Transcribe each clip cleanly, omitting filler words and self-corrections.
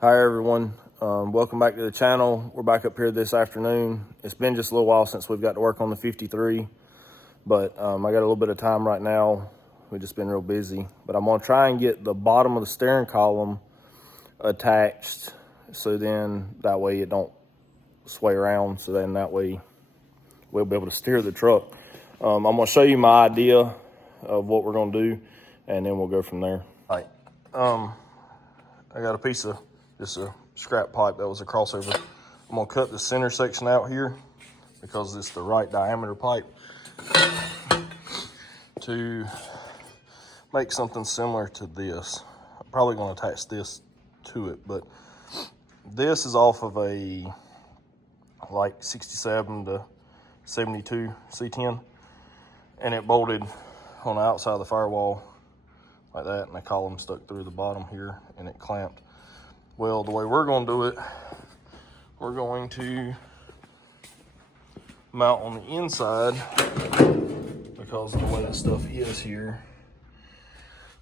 Hi everyone, welcome back to the channel. We're back up here this afternoon. It's been just a little while since we've got to work on the 53, but I got a little bit of time right now. We've just been real busy, but I'm gonna try and get the bottom of the steering column attached, so then that way it don't sway around, so then that way we'll be able to steer the truck. I'm gonna show you my idea of what we're gonna do, and then we'll go from there. All right, I got a piece of this scrap pipe that was a crossover. I'm gonna cut the center section out here because it's the right diameter pipe to make something similar to this. I'm probably gonna attach this to it, but this is off of a like 67 to 72 C10, and it bolted on the outside of the firewall like that, and the column stuck through the bottom here and it clamped. Well, the way we're going to do it, we're going to mount on the inside because of the way that stuff is here.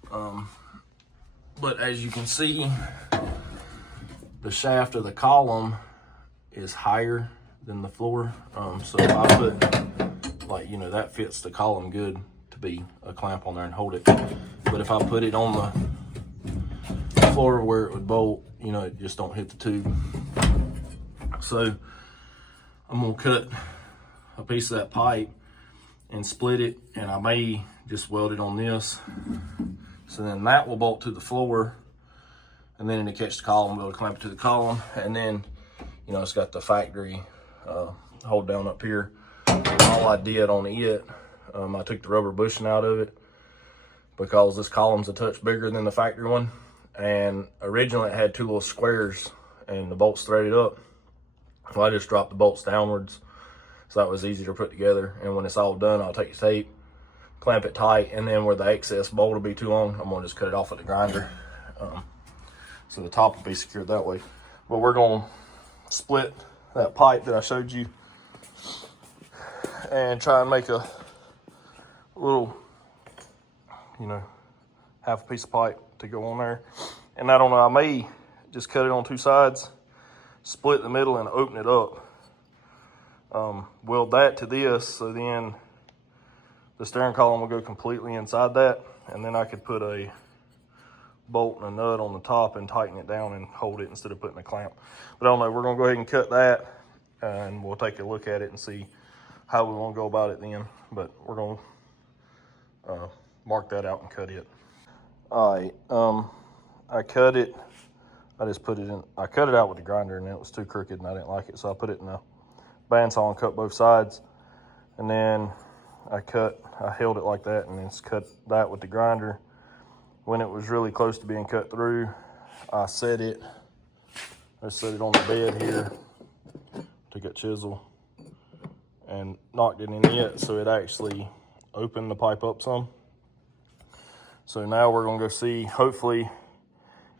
But as you can see, the shaft of the column is higher than the floor. So if I put, like, that fits the column good to be a clamp on there and hold it. But if I put it on the floor where it would bolt, it just don't hit the tube. So I'm gonna cut a piece of that pipe and split it, and I may just weld it on this. So then that will bolt to the floor, and then to catch the column, we'll clamp it to the column. And then, it's got the factory hold down up here. All I did on it, I took the rubber bushing out of it because this column's a touch bigger than the factory one. And originally it had two little squares and the bolts threaded up. So I just dropped the bolts downwards, so that was easier to put together. And when it's all done, I'll take the tape, clamp it tight, and then where the excess bolt will be too long, I'm gonna just cut it off with the grinder. So the top will be secured that way. But we're gonna split that pipe that I showed you and try and make a little, half a piece of pipe to go on there. And I don't know, I may just cut it on two sides, split the middle and open it up. Weld that to this, so then the steering column will go completely inside that, and then I could put a bolt and a nut on the top and tighten it down and hold it instead of putting a clamp. But I don't know, we're gonna go ahead and cut that, and we'll take a look at it and see how we wanna go about it then. But we're gonna mark that out and cut it. All right, I cut it. I just put it in. I cut it out with the grinder, and it was too crooked, and I didn't like it, so I put it in a bandsaw and cut both sides. And then I held it like that, and then cut that with the grinder. When it was really close to being cut through, I set it on the bed here. Took a chisel and knocked it in it, so it actually opened the pipe up some. So now we're gonna go see, hopefully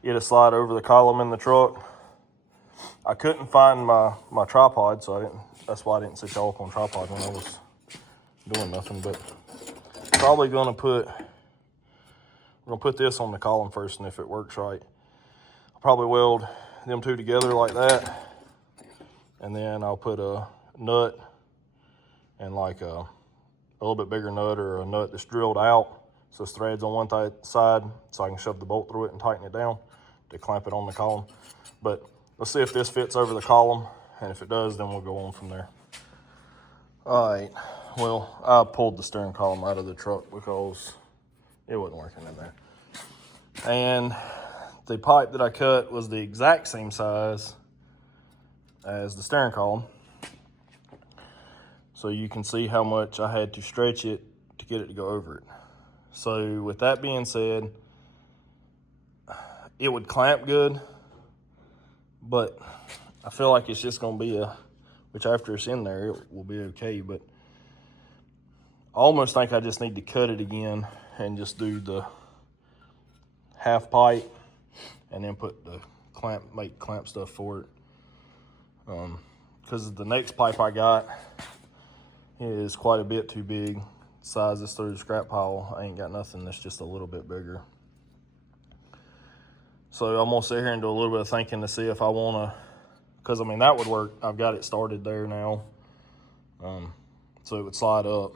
it'll slide over the column in the truck. I couldn't find my tripod, so that's why I didn't set y'all up on tripod when I was doing nothing. But probably we're gonna put this on the column first, and if it works right, I'll probably weld them two together like that. And then I'll put a nut, and like a little bit bigger nut, or a nut that's drilled out, so it's threads on one side, so I can shove the bolt through it and tighten it down to clamp it on the column. But let's see if this fits over the column, and if it does, then we'll go on from there. All right, well, I pulled the steering column out of the truck because it wasn't working in there. And the pipe that I cut was the exact same size as the steering column. So you can see how much I had to stretch it to get it to go over it. So with that being said, it would clamp good, but I feel like it's just gonna be which after it's in there, it will be okay. But I almost think I just need to cut it again and just do the half pipe, and then put the make clamp stuff for it. Because the next pipe I got is quite a bit too big. Size this through the scrap pile, I ain't got nothing that's just a little bit bigger. So I'm gonna sit here and do a little bit of thinking to see if I wanna, because I mean that would work. I've got it started there now, so it would slide up,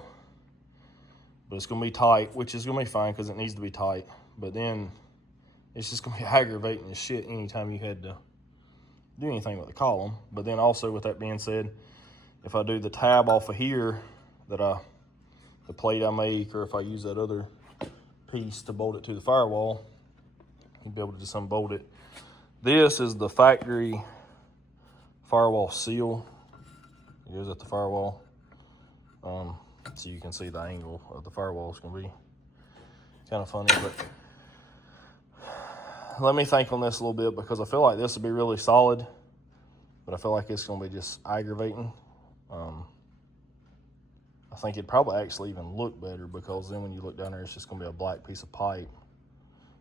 but it's gonna be tight, which is gonna be fine because it needs to be tight. But then it's just gonna be aggravating as shit anytime you had to do anything with the column. But then also, with that being said, if I do the tab off of here, the plate I make, or if I use that other piece to bolt it to the firewall, you'll be able to just unbolt it. This is the factory firewall seal. Here's at the firewall. So you can see the angle of the firewall is gonna be kind of funny, but let me think on this a little bit, because I feel like this would be really solid, but I feel like it's gonna be just aggravating. I think it'd probably actually even look better, because then when you look down there, it's just gonna be a black piece of pipe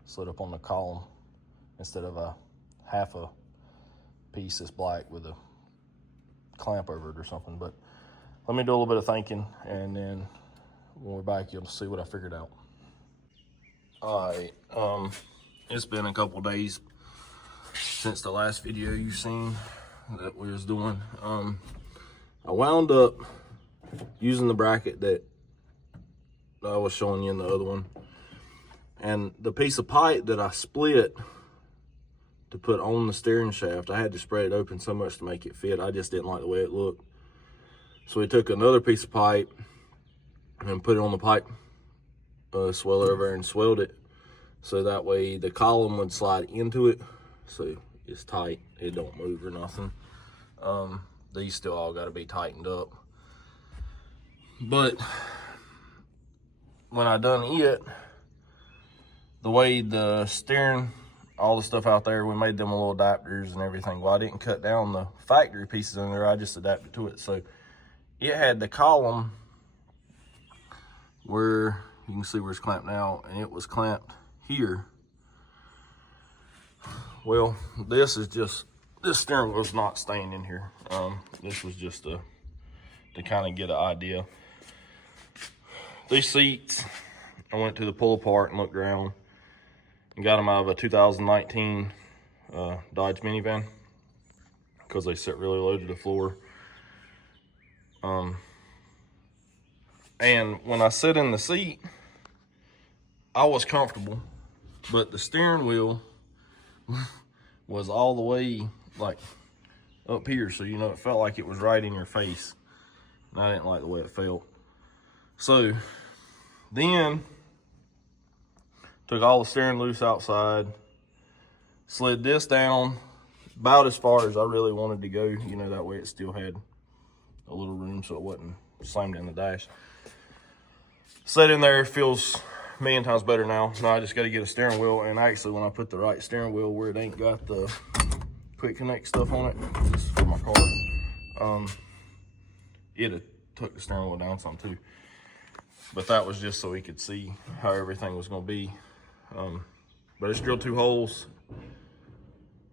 slid up on the column instead of a half a piece that's black with a clamp over it or something. But let me do a little bit of thinking, and then when we're back, you'll see what I figured out. All right, it's been a couple days since the last video you've seen that we was doing. I wound up using the bracket that I was showing you in the other one, and the piece of pipe that I split to put on the steering shaft, I had to spread it open so much to make it fit. I just didn't like the way it looked. So we took another piece of pipe and put it on the pipe sweller over and swelled it, so that way the column would slide into it, so it's tight, it don't move or nothing. These still all got to be tightened up. But when I done it, the way the steering, all the stuff out there, we made them little adapters and everything. Well, I didn't cut down the factory pieces in there, I just adapted to it. So it had the column where you can see where it's clamped now, and it was clamped here. Well, this steering wheel's not staying in here. This was just to kind of get an idea. These seats, I went to the pull apart and looked around and got them out of a 2019 Dodge minivan, because they sit really low to the floor. And when I sit in the seat, I was comfortable, but the steering wheel was all the way like up here, so you know, it felt like it was right in your face, and I didn't like the way it felt. So then took all the steering loose outside, slid this down about as far as I really wanted to go, you know, that way it still had a little room so it wasn't slammed in the dash. Set in there, feels a million times better now. Now I just got to get a steering wheel, and actually when I put the right steering wheel where it ain't got the quick connect stuff on it, this is for my car, it'd have took the steering wheel down some too. But that was just so we could see how everything was going to be. But it's drilled 2 holes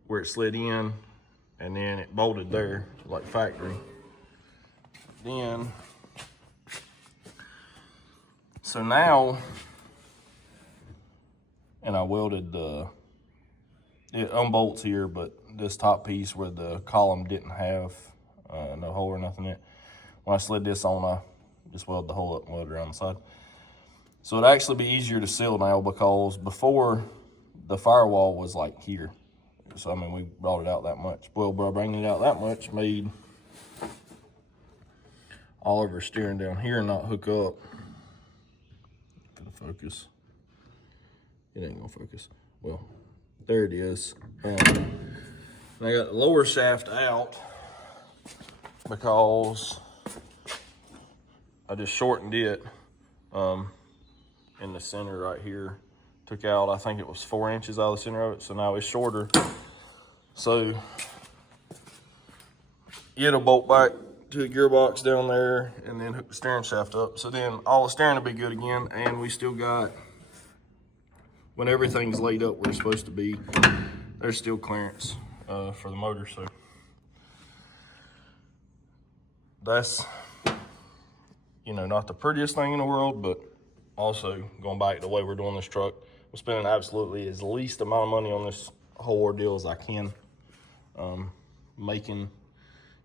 where it slid in, and then it bolted there like factory. Then, so now, and I welded it unbolts here, but this top piece where the column didn't have no hole or nothing in it, when I slid this on, I just welded the hole up and welded around the side. So it'd actually be easier to seal now, because before the firewall was like here. So I mean, we brought it out that much. Well, by bringing it out that much made all of our steering down here not hook up. Gonna focus. It ain't gonna focus. Well, there it is. And I got the lower shaft out because I just shortened it in the center right here. Took out, I think it was 4 inches out of the center of it, so now it's shorter. So it'll bolt back to the gearbox down there and then hook the steering shaft up. So then all the steering will be good again, and we still got, when everything's laid up where it's supposed to be, there's still clearance for the motor. So that's, you know, not the prettiest thing in the world, but also going back to the way we're doing this truck, we're spending absolutely as least amount of money on this whole ordeal as I can.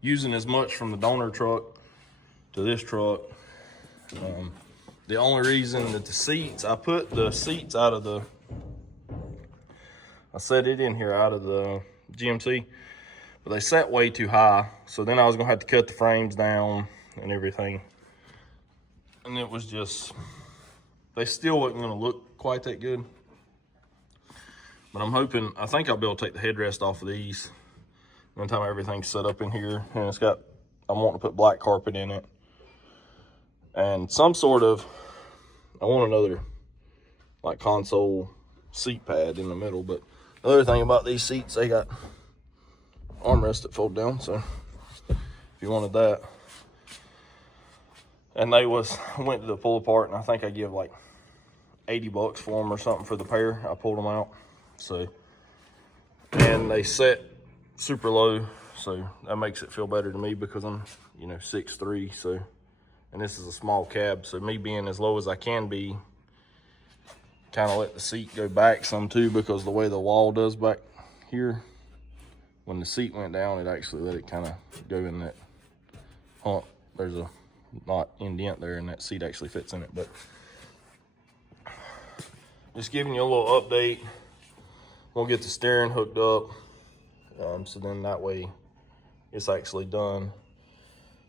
Using as much from the donor truck to this truck. The only reason that I put the seats out of I set it in here out of the GMC, but they sat way too high. So then I was gonna have to cut the frames down and everything. And it was just, they still wasn't gonna look quite that good. But I think I'll be able to take the headrest off of these one time everything's set up in here. And I'm wanting to put black carpet in it. And I want another like console seat pad in the middle. But the other thing about these seats, they got armrests that fold down. So if you wanted that. And I went to the pull apart, and I think I give like $80 for them or something for the pair. I pulled them out. So, and they set super low, so that makes it feel better to me because I'm, 6'3", so, and this is a small cab, so me being as low as I can be, kind of let the seat go back some too, because the way the wall does back here, when the seat went down, it actually let it kind of go in that hump. There's a indent there, and that seat actually fits in it. But just giving you a little update. We'll get the steering hooked up, so then that way it's actually done.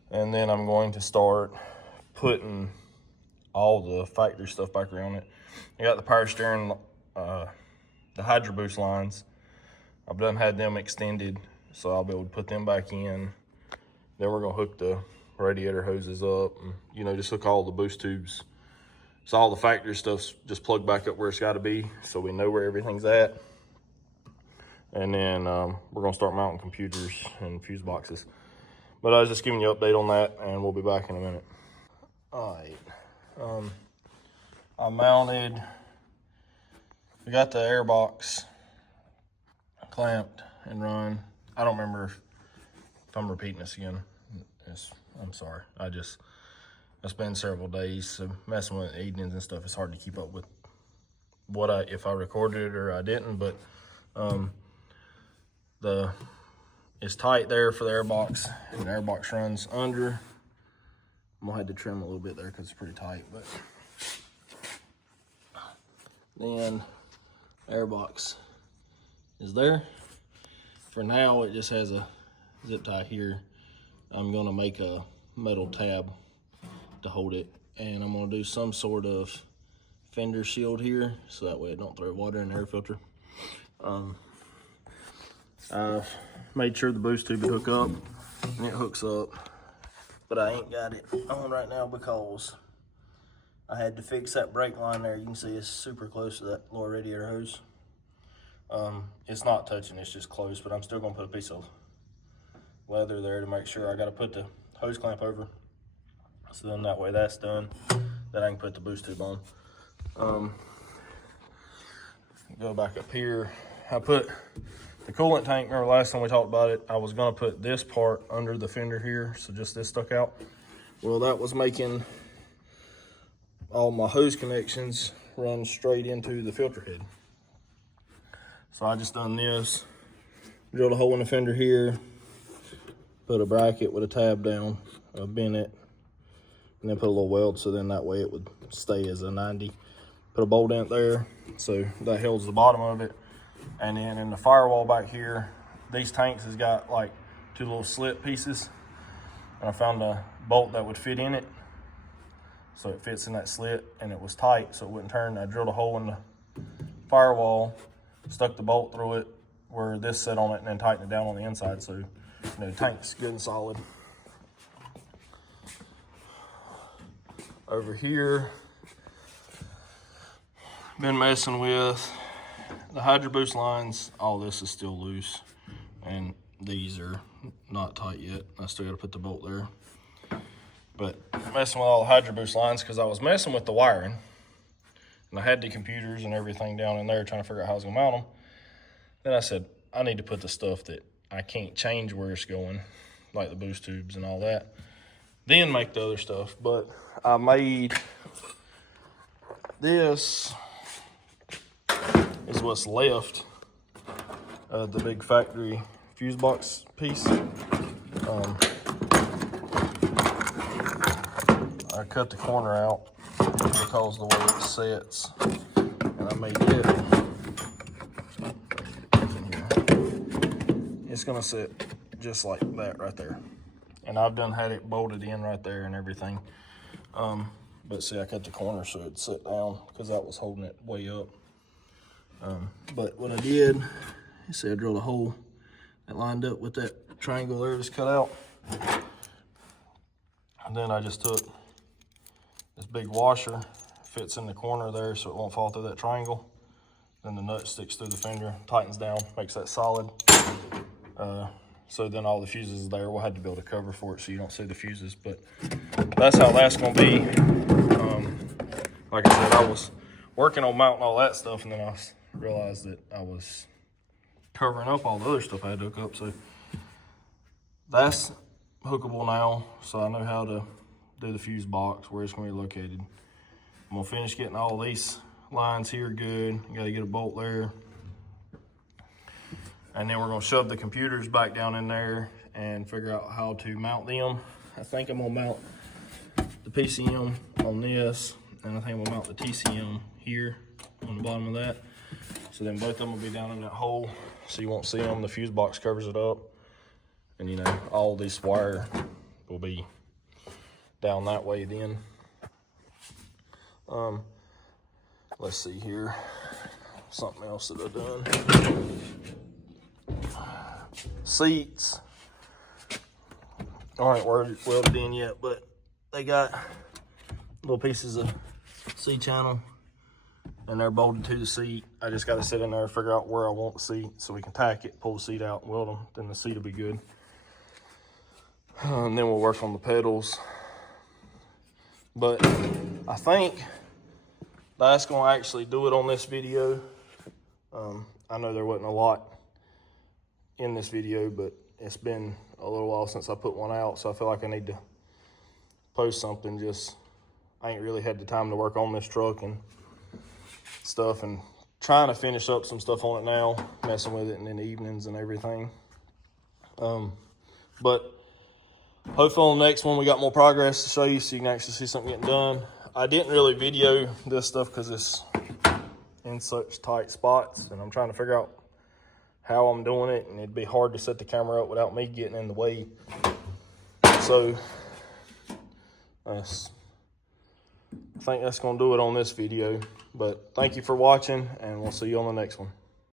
And then I'm going to start putting all the factory stuff back around it. I got the power steering, the Hydro Boost lines. I've had them extended, so I'll be able to put them back in. Then we're gonna hook the radiator hoses up, and just hook all the boost tubes. So all the factory stuff's just plugged back up where it's gotta be, so we know where everything's at. And then we're gonna start mounting computers and fuse boxes. But I was just giving you an update on that, and we'll be back in a minute. All right, we got the airbox clamped and run. I don't remember if I'm repeating this again. I'm sorry. It's been several days, so messing with evenings and stuff, it's hard to keep up with if I recorded it or I didn't, but it's tight there for the airbox, and the airbox runs under. I'm gonna have to trim a little bit there because it's pretty tight, but then airbox is there. For now, it just has a zip tie here. I'm gonna make a metal tab to hold it, and I'm gonna do some sort of fender shield here so that way it don't throw water in the air filter. I've made sure the boost tube would hook up, and it hooks up, but I ain't got it on right now because I had to fix that brake line there. You can see it's super close to that lower radiator hose. It's not touching, it's just close, but I'm still gonna put a piece of leather there to make sure. I gotta put the hose clamp over, so then that way that's done, then I can put the boost tube on. Go back up here. I put the coolant tank, remember last time we talked about it, I was gonna put this part under the fender here, so just this stuck out. Well, that was making all my hose connections run straight into the filter head. So I just done this, drilled a hole in the fender here, put a bracket with a tab down, bent it, and then put a little weld so then that way it would stay as a 90. Put a bolt in it there, so that holds the bottom of it. And then in the firewall back here, these tanks has got like 2 little slit pieces. And I found a bolt that would fit in it. So it fits in that slit, and it was tight so it wouldn't turn. I drilled a hole in the firewall, stuck the bolt through it where this set on it, and then tightened it down on the inside so the tank's good and solid. Over here, been messing with the Hydro Boost lines. All this is still loose, and these are not tight yet. I still gotta put the bolt there. But messing with all the Hydro Boost lines because I was messing with the wiring, and I had the computers and everything down in there trying to figure out how I was gonna mount them. Then I said, I need to put the stuff that I can't change where it's going, like the boost tubes and all that, then make the other stuff. But I made this is what's left the big factory fuse box piece. I cut the corner out because the way it sets, and I made it. It's gonna sit just like that right there, and I've done had it bolted in right there and everything. But see, I cut the corner so it'd sit down because that was holding it way up. But what I did, you see, I drilled a hole that lined up with that triangle there just cut out. And then I just took this big washer, fits in the corner there so it won't fall through that triangle. Then the nut sticks through the fender, tightens down, makes that solid. So then all the fuses there, we'll have to build a cover for it so you don't see the fuses, but that's how that's gonna be. Like I said, I was working on mounting all that stuff, and then I realized that I was covering up all the other stuff I had to hook up. So that's hookable now, so I know how to do the fuse box, where it's gonna be located. I'm gonna finish getting all these lines here good. You gotta get a bolt there. And then we're gonna shove the computers back down in there and figure out how to mount them. I think I'm gonna mount the PCM on this, and I think I'm gonna mount the TCM here on the bottom of that. So then both of them will be down in that hole, so you won't see them. The fuse box covers it up. And you know, all this wire will be down that way then. Let's see here. Something else that I've done. Seats aren't welded in yet, but they got little pieces of C-channel and they're bolted to the seat. I just got to sit in there and figure out where I want the seat so we can tack it, pull the seat out and weld them. Then the seat will be good. And then we'll work on the pedals. But I think that's going to actually do it on this video. I know there wasn't a lot in this video, but it's been a little while since I put one out, so I feel like I need to post something. Just, I ain't really had the time to work on this truck and stuff, and trying to finish up some stuff on it now, messing with it and in the evenings and everything. But hopefully on the next one we got more progress to show you so you can actually see something getting done. I didn't really video this stuff because it's in such tight spots, and I'm trying to figure out how I'm doing it, and it'd be hard to set the camera up without me getting in the way. So I think that's gonna do it on this video, but thank you for watching, and we'll see you on the next one.